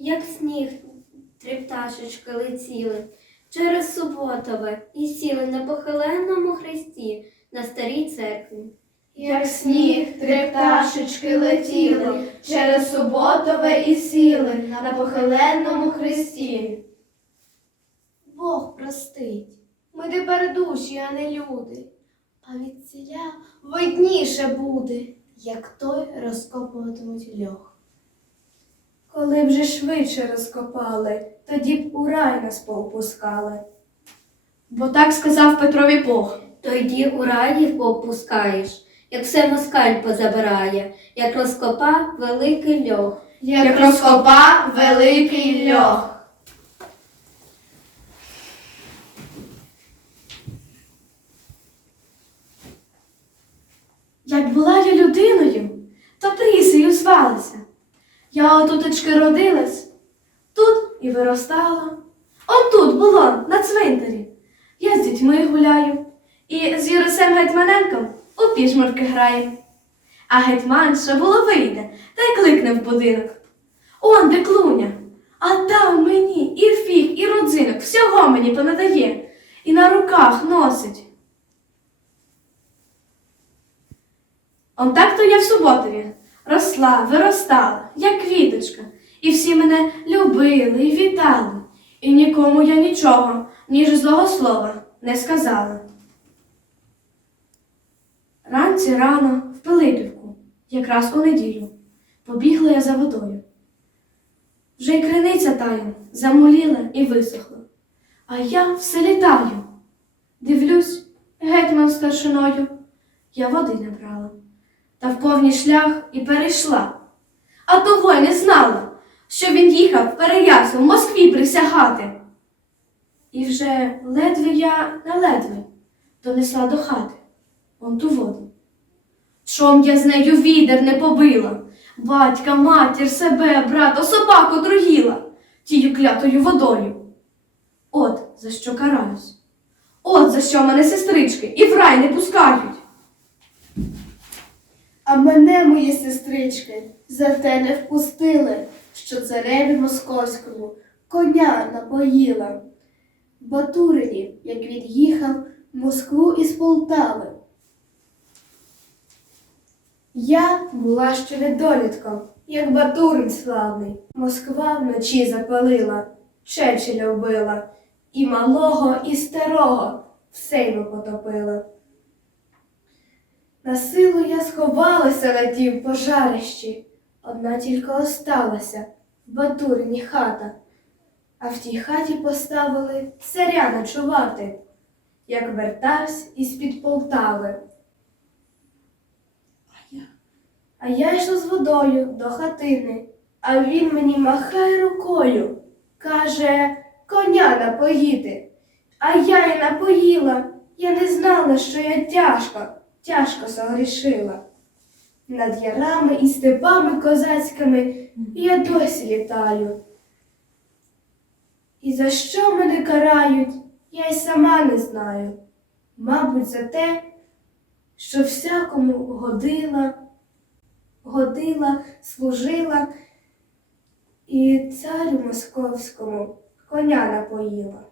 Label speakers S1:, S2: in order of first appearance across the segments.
S1: як сніг, три пташечки летіли через Суботове і сіли на похиленому хресті на старій церкві.
S2: Як сніг, три пташечки летіли, через суботове і сіли на похиленому хресті. Бог простить, ми тепер душі, а не люди, а від ціля видніше буде, як той розкопуватимуть льох.
S3: Коли б же швидше розкопали, тоді б у рай нас повпускали.
S2: Бо так сказав Петрові Бог.
S1: Тоді у раді попускаєш, як все москаль позабирає, як розкопа великий льох.
S2: Як розкопа великий льох. Як була я людиною. Я отуточки родилась, тут і виростала. Отут було, на цвинтарі. Я з дітьми гуляю і з Юрисем Гетьманенком у пішмурки граю. А гетьманша було вийде та й кликне в будинок. Он де клуня, а там мені і фіг, і родзинок, всього мені понадає, і на руках носить. Он так то я в суботові росла, виростала, як квіточка, і всі мене любили і вітали, і нікому я нічого, ніж злого слова не сказала. Ранці рано в Пилипівку, якраз у неділю, побігла я за водою. Вже й криниця таю, замоліла і висохла, а я все літаю. Дивлюсь, гетьман старшиною, я води не брала, та в повний шлях і перейшла. А того й не знала, що він їхав в в Москві присягати. І вже ледве я на ледве донесла до хати он ту воду. Чом я з нею відер не побила, батька, матір, себе, брата, собаку другіла тією клятою водою. От за що караюсь. От за що мене сестрички і в рай не пускають.
S3: А мене, мої сестрички, за те не впустили, що цареві московському коня напоїла. Батурині, як від'їхав Москву із Полтави. Я була ще недолітком, як Батурин славний. Москва вночі запалила, Чечеля вбила, і малого, і старого в сейму потопила. На силу я сховалася на тім пожарищі, одна тільки осталася в Батурині хата, а в тій хаті поставили царя ночувати, як вертався із-під Полтави. А я йшла з водою до хатини, а він мені махає рукою, каже, коня напоїти. А я й напоїла, я не знала, що я тяжко, тяжко согрішила. Над ярами і степами козацькими я досі літаю. І за що мене карають, я й сама не знаю. Мабуть, за те, що всякому годила, годила, служила і царю московському коня напоїла.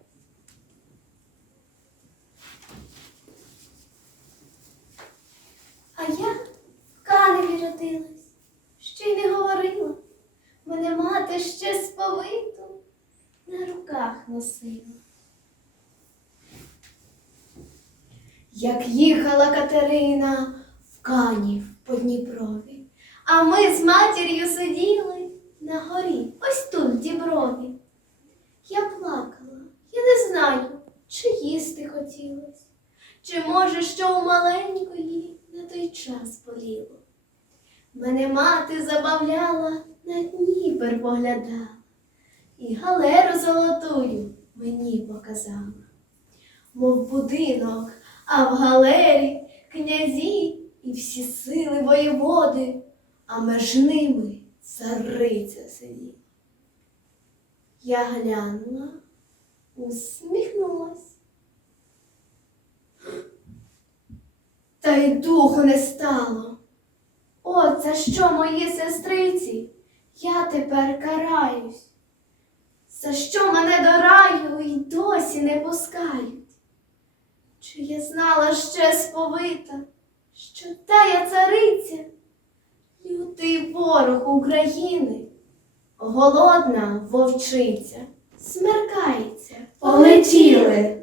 S4: А я в каневі родилась, ще й не говорила. Мене мати ще сповиту на руках носила. Як їхала Катерина в Канів по Дніпрові, а ми з матір'ю сиділи на горі, ось тут, в Діброві. Я плакала, я не знаю, чи їсти хотілось, чи може, що у маленької на той час боліло. Мене мати забавляла, на Дніпер поглядала, і галеру золотую мені показала. Мов будинок, а в галері князі і всі сили воєводи, а між ними цариця сиділа. Я глянула, усміхнулась. Та й духу не стало. От за що мої сестриці, я тепер караюсь. За що мене до раю й досі не пускають? Чи я знала ще сповита, що та я цариця, лютий ворог України, голодна вовчиця, смеркається.
S3: Полетіли.